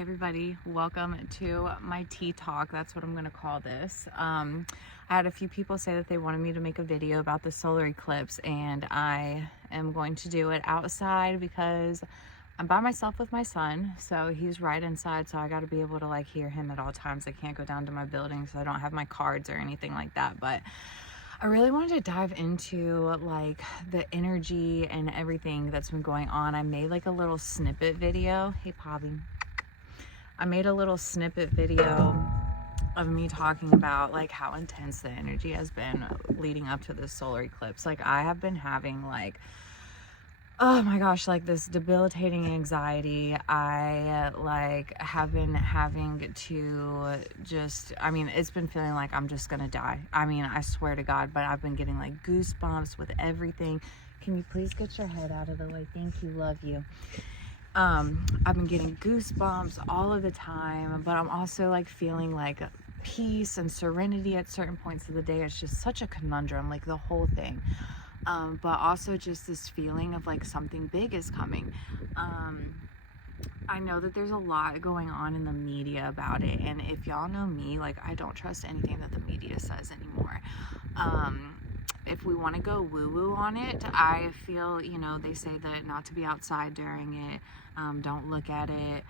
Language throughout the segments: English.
Hey everybody, welcome to my tea talk. That's what I'm going to call this. I had a few people say that they wanted me to make a video about the solar eclipse, and I am going to do it outside because I'm by myself with my son, so he's right inside, so I got to be able to like hear him at all times. I can't go down to my building, so I don't have my cards or anything like that, but I really wanted to dive into like the energy and everything that's been going on. I made like a little snippet video. Hey Poppy. I made a little snippet video of me talking about like how intense the energy has been leading up to this solar eclipse. Like I have been having like, oh my gosh, like this debilitating anxiety. I like have been having to just, I mean, it's been feeling like I'm just gonna die. I mean, I swear to God, but I've been getting like goosebumps with everything. Can you please get your head out of the way? Thank you, love you. I've been getting goosebumps all of the time, but I'm also like feeling like peace and serenity at certain points of the day. It's just such a conundrum, like the whole thing. But also just this feeling of like something big is coming. I know that there's a lot going on in the media about it, and if y'all know me, like I don't trust anything that the media says anymore. If we want to go woo-woo on it, I feel, you know, they say that not to be outside during it, don't look at it,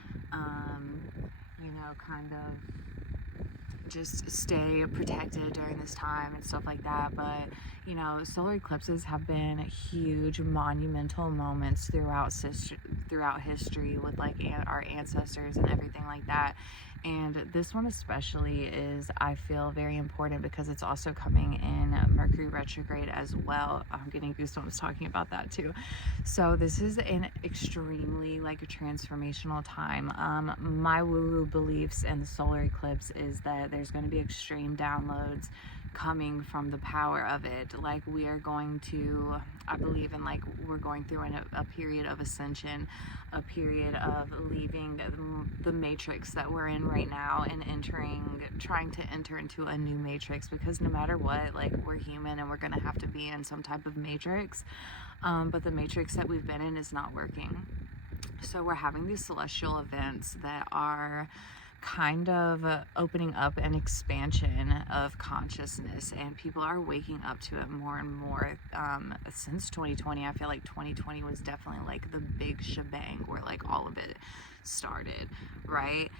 you know, kind of just stay protected during this time and stuff like that. But you know, solar eclipses have been huge monumental moments throughout history with like our ancestors and everything like that. And this one especially is, I feel, very important because it's also coming in Mercury retrograde as well. I'm getting goosebumps talking about that too. So this is an extremely like a transformational time. My woo-woo beliefs in the solar eclipse is that there's going to be extreme downloads coming from the power of it. Like we are going to, I believe in, like we're going through a period of ascension, a period of leaving the matrix that we're in right now and trying to enter into a new matrix, because no matter what, like we're human and we're going to have to be in some type of matrix, but the matrix that we've been in is not working. So we're having these celestial events that are kind of opening up an expansion of consciousness, and people are waking up to it more and more. Since 2020, I feel like 2020 was definitely like the big shebang where like all of it started, right?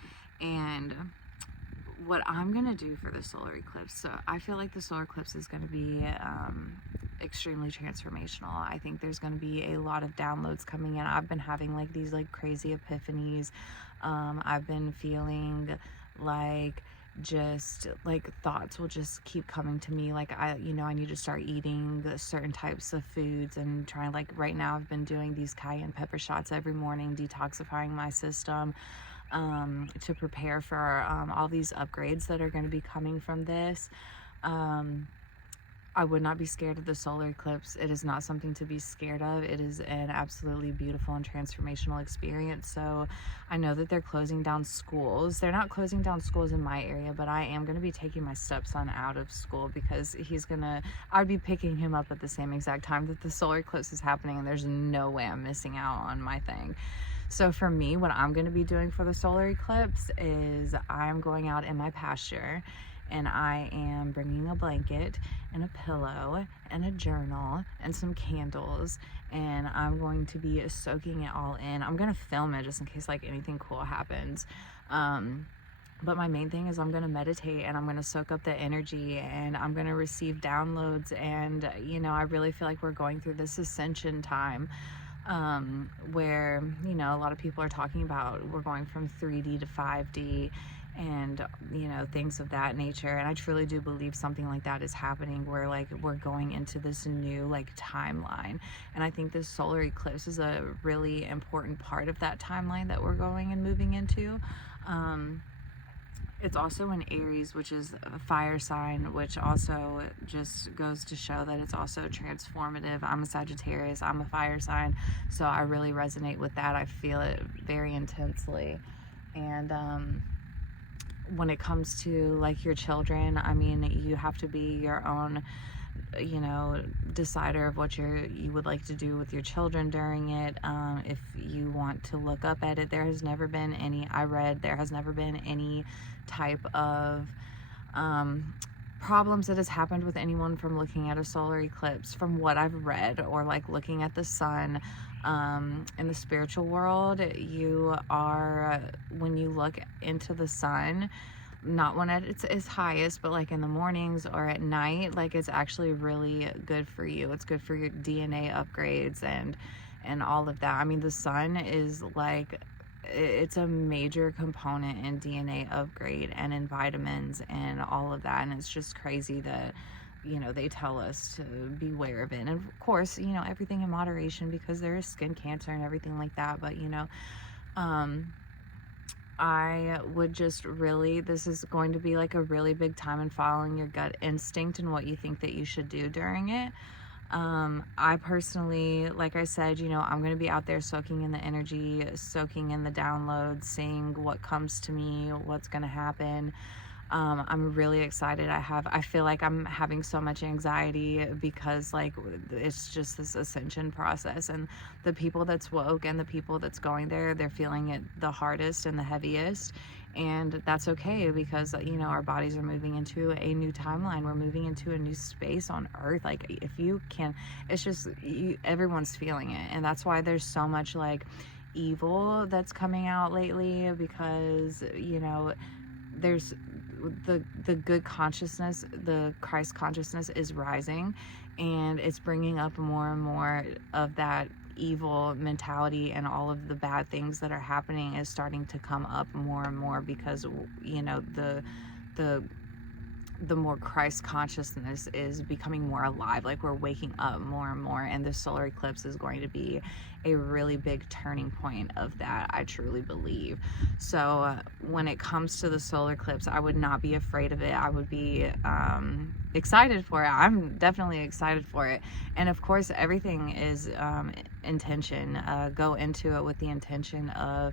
And what I'm gonna do for the solar eclipse, so I feel like the solar eclipse is going to be extremely transformational. I think there's going to be a lot of downloads coming in. I've been having like these like crazy epiphanies. I've been feeling like just like thoughts will just keep coming to me, like I need to start eating certain types of foods and trying, like right now I've been doing these cayenne pepper shots every morning, detoxifying my system to prepare for all these upgrades that are going to be coming from this. I would not be scared of the solar eclipse. It is not something to be scared of. It is an absolutely beautiful and transformational experience. So I know that they're closing down schools. They're not closing down schools in my area, but I am going to be taking my stepson out of school because I'd be picking him up at the same exact time that the solar eclipse is happening, and there's no way I'm missing out on my thing. So for me, what I'm going to be doing for the solar eclipse is I'm going out in my pasture, and I am bringing a blanket and a pillow and a journal and some candles, and I'm going to be soaking it all in. I'm going to film it just in case like anything cool happens. But my main thing is I'm going to meditate, and I'm going to soak up the energy, and I'm going to receive downloads. And, you know, I really feel like we're going through this ascension time, where, you know, a lot of people are talking about we're going from 3D to 5D and, you know, things of that nature. And I truly do believe something like that is happening, where like we're going into this new like timeline. And I think this solar eclipse is a really important part of that timeline that we're going and moving into. It's also in Aries, which is a fire sign, which also just goes to show that it's also transformative. I'm a Sagittarius, I'm a fire sign, so I really resonate with that. I feel it very intensely. And when it comes to like your children, I mean, you have to be your own you know, decider of what you would like to do with your children during it. If you want to look up at it, there has never been any, there has never been any type of problems that has happened with anyone from looking at a solar eclipse, from what I've read, or like looking at the sun. In the spiritual world, you are, when you look into the sun, not when it's its highest, but like in the mornings or at night, like it's actually really good for you. It's good for your DNA upgrades and all of that. I mean, the sun is like, it's a major component in DNA upgrade and in vitamins and all of that. And it's just crazy that, you know, they tell us to beware of it. And of course, you know, everything in moderation, because there is skin cancer and everything like that. But, you know, I would just really, this is going to be like a really big time in following your gut instinct and what you think that you should do during it. I personally, like I said, you know, I'm going to be out there soaking in the energy, soaking in the downloads, seeing what comes to me, what's going to happen. I'm really excited. I feel like I'm having so much anxiety because like it's just this ascension process, and the people that's woke and the people that's going there, they're feeling it the hardest and the heaviest. And that's okay, because you know, our bodies are moving into a new timeline. We're moving into a new space on earth. Like, if you can, it's just everyone's feeling it. And that's why there's so much like evil that's coming out lately, because you know, there's the good consciousness, the Christ consciousness is rising, and it's bringing up more and more of that evil mentality, and all of the bad things that are happening is starting to come up more and more, because you know, the more Christ consciousness is becoming more alive. Like, we're waking up more and more, and this solar eclipse is going to be a really big turning point of that, I truly believe. So when it comes to the solar eclipse, I would not be afraid of it. I would be excited for it. I'm definitely excited for it. And of course, everything is intention. Go into it with the intention of,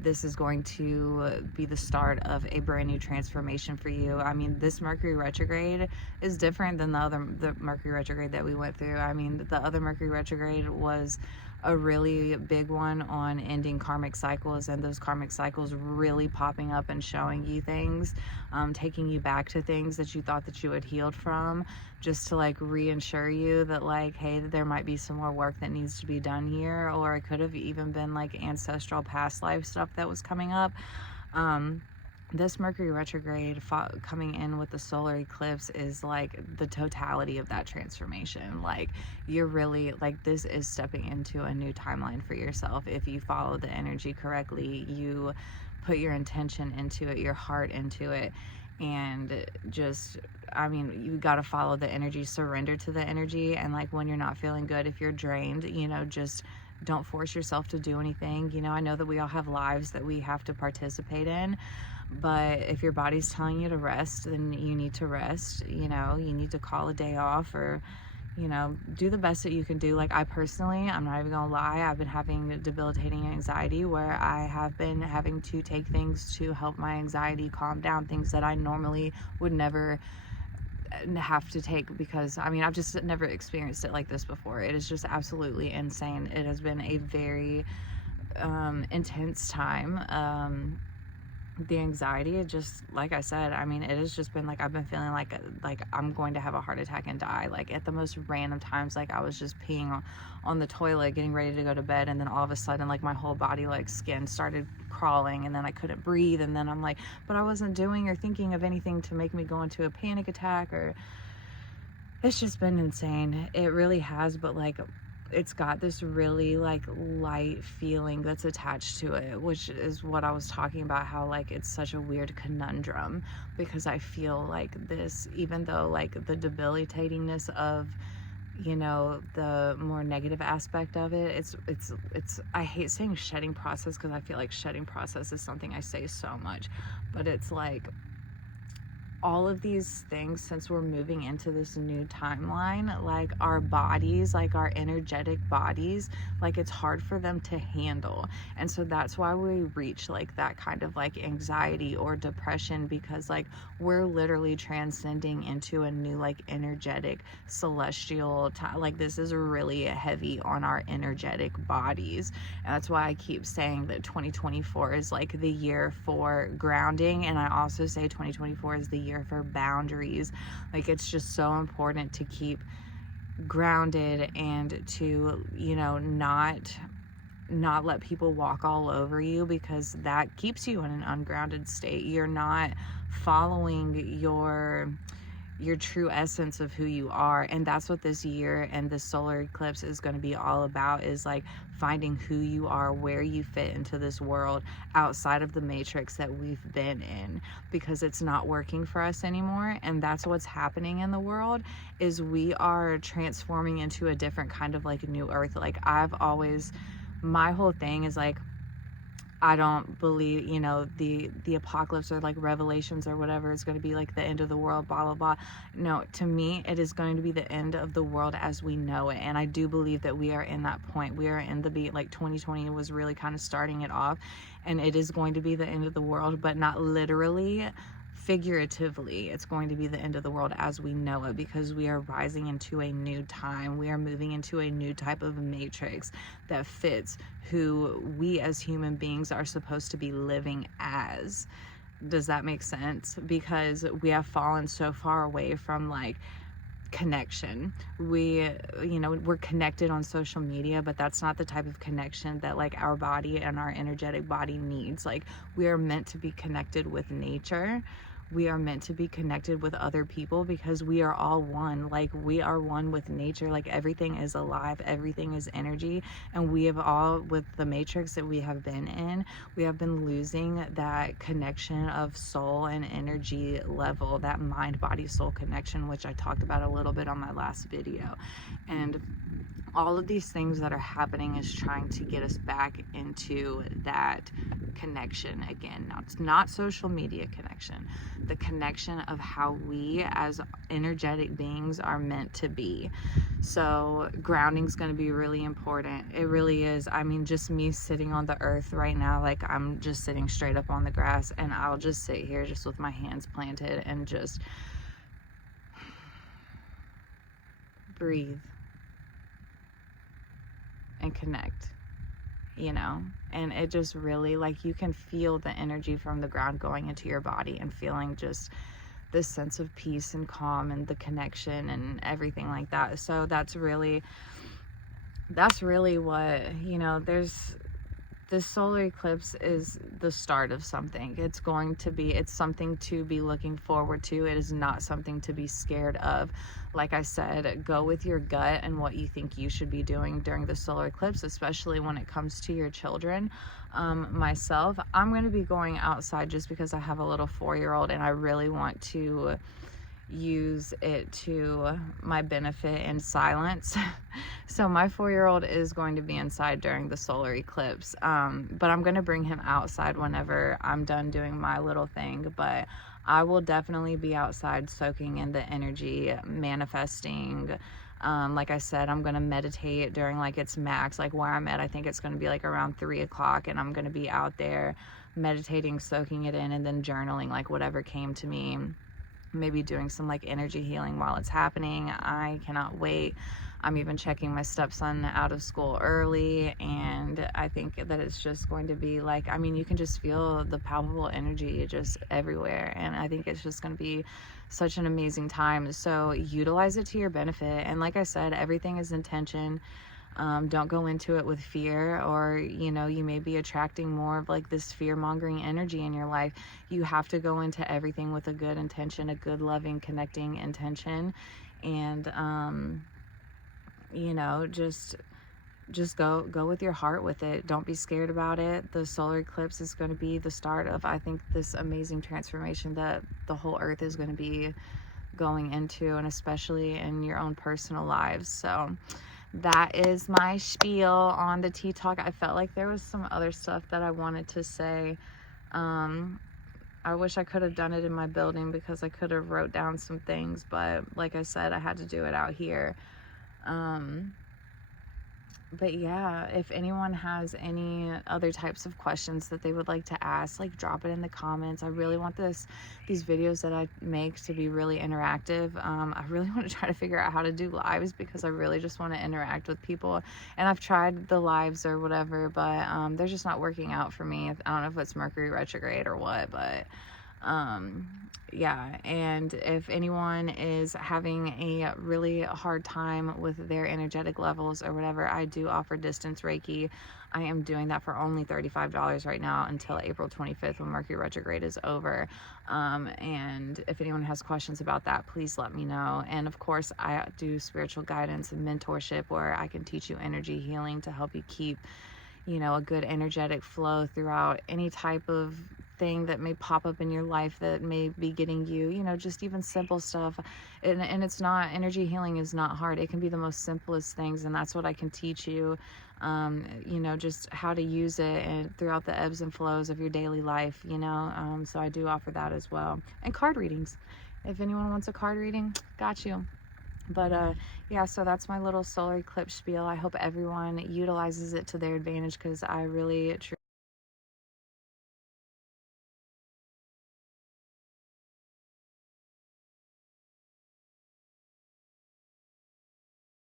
this is going to be the start of a brand new transformation for you. I mean, this Mercury retrograde is different than the Mercury retrograde that we went through. I mean, the other Mercury retrograde was a really big one on ending karmic cycles, and those karmic cycles really popping up and showing you things, taking you back to things that you thought that you had healed from, just to like reassure you that like, hey, there might be some more work that needs to be done here. Or it could have even been like ancestral past life stuff that was coming up. This Mercury retrograde coming in with the solar eclipse is like the totality of that transformation. Like, you're really like, this is stepping into a new timeline for yourself. If you follow the energy correctly, you put your intention into it, your heart into it, and just, I mean, you got to follow the energy, surrender to the energy. And like, when you're not feeling good, if you're drained, you know, just don't force yourself to do anything. You know, I know that we all have lives that we have to participate in, but if your body's telling you to rest, then you need to rest. You know, you need to call a day off, or, you know, do the best that you can do. Like, I personally, I'm not even gonna lie, I've been having debilitating anxiety, where I have been having to take things to help my anxiety calm down, things that I normally would never have to take, because I mean, I've just never experienced it like this before. It is just absolutely insane. It has been a very intense time. The anxiety, it just, like I said, I mean, it has just been like, I've been feeling like I'm going to have a heart attack and die, like at the most random times. Like, I was just peeing on the toilet getting ready to go to bed, and then all of a sudden, like, my whole body, like, skin started crawling, and then I couldn't breathe, and then I'm like, but I wasn't doing or thinking of anything to make me go into a panic attack. Or it's just been insane. It really has. But like, it's got this really like light feeling that's attached to it, which is what I was talking about, how like it's such a weird conundrum, because I feel like this, even though like the debilitatingness of, you know, the more negative aspect of it, it's I hate saying shedding process, because I feel like shedding process is something I say so much, but it's like, all of these things, since we're moving into this new timeline, like our bodies, like our energetic bodies, like it's hard for them to handle. And so that's why we reach like that kind of like anxiety or depression, because like we're literally transcending into a new like energetic celestial time. Like this is really heavy on our energetic bodies. And that's why I keep saying that 2024 is like the year for grounding, and I also say 2024 is the year for boundaries. Like it's just so important to keep grounded and to, you know, not let people walk all over you, because that keeps you in an ungrounded state. You're not following your true essence of who you are. And that's what this year and this solar eclipse is going to be all about, is like finding who you are, where you fit into this world outside of the matrix that we've been in, because it's not working for us anymore. And that's what's happening in the world, is we are transforming into a different kind of like new earth. Like my whole thing is like, I don't believe, you know, the apocalypse or like revelations or whatever is going to be like the end of the world, blah, blah, blah. No, to me, it is going to be the end of the world as we know it. And I do believe that we are in that point. We are in the beat, like 2020 was really kind of starting it off, and it is going to be the end of the world, but not literally. Figuratively, it's going to be the end of the world as we know it, because we are rising into a new time. We are moving into a new type of matrix that fits who we as human beings are supposed to be living as. Does that make sense? Because we have fallen so far away from like connection. We're connected on social media, but that's not the type of connection that like our body and our energetic body needs. Like we are meant to be connected with nature. We are meant to be connected with other people, because we are all one. Like we are one with nature. Like everything is alive, everything is energy. And we have all, with the matrix that we have been in, we have been losing that connection of soul and energy level, that mind body soul connection, which I talked about a little bit on my last video. And all of these things that are happening is trying to get us back into that connection again. Now, it's not social media connection, the connection of how we as energetic beings are meant to be. So grounding is going to be really important. It really is. I mean, just me sitting on the earth right now, like I'm just sitting straight up on the grass, and I'll just sit here just with my hands planted and just breathe and connect, you know. And it just really, like, you can feel the energy from the ground going into your body and feeling just this sense of peace and calm and the connection and everything like that. So that's really what, you know, this solar eclipse is the start of something. It's something to be looking forward to. It is not something to be scared of. Like I said, go with your gut and what you think you should be doing during the solar eclipse, especially when it comes to your children. Myself, I'm going to be going outside just because I have a little 4-year-old and I really want to use it to my benefit in silence. So my 4-year-old is going to be inside during the solar eclipse, but I'm going to bring him outside whenever I'm done doing my little thing. But I will definitely be outside soaking in the energy, manifesting. Like I said, I'm going to meditate during like its max, like where I'm at. I think it's going to be like around 3 o'clock, and I'm going to be out there meditating, soaking it in, and then journaling like whatever came to me. Maybe doing some like energy healing while it's happening. I cannot wait. I'm even checking my stepson out of school early, and I think that it's just going to be like, I mean, you can just feel the palpable energy just everywhere, and I think it's just going to be such an amazing time. So utilize it to your benefit. And like I said, everything is intention. Don't go into it with fear, or, you know, you may be attracting more of like this fear-mongering energy in your life. You have to go into everything with a good intention, a good, loving, connecting intention. And, you know, just go with your heart with it. Don't be scared about it. The solar eclipse is going to be the start of, I think, this amazing transformation that the whole earth is going to be going into, and especially in your own personal lives. So that is my spiel on the tea talk. I felt like there was some other stuff that I wanted to say. I wish I could have done it in my building because I could have wrote down some things, but like I said, I had to do it out here. But yeah, if anyone has any other types of questions that they would like to ask, like drop it in the comments. I really want these videos that I make to be really interactive. I really want to try to figure out how to do lives because I really just want to interact with people. And I've tried the lives or whatever, but they're just not working out for me. I don't know if it's Mercury retrograde or what, but yeah. And if anyone is having a really hard time with their energetic levels or whatever, I do offer distance Reiki. I am doing that for only $35 right now until April 25th when Mercury retrograde is over. And if anyone has questions about that, please let me know. And of course, I do spiritual guidance and mentorship where I can teach you energy healing to help you keep, you know, a good energetic flow throughout any type of thing that may pop up in your life that may be getting you, you know, just even simple stuff. And it's not, energy healing is not hard. It can be the most simplest things, and that's what I can teach you. You know, just how to use it and throughout the ebbs and flows of your daily life, you know. So I do offer that as well. And card readings. If anyone wants a card reading, got you. But yeah, so that's my little solar eclipse spiel. I hope everyone utilizes it to their advantage because I really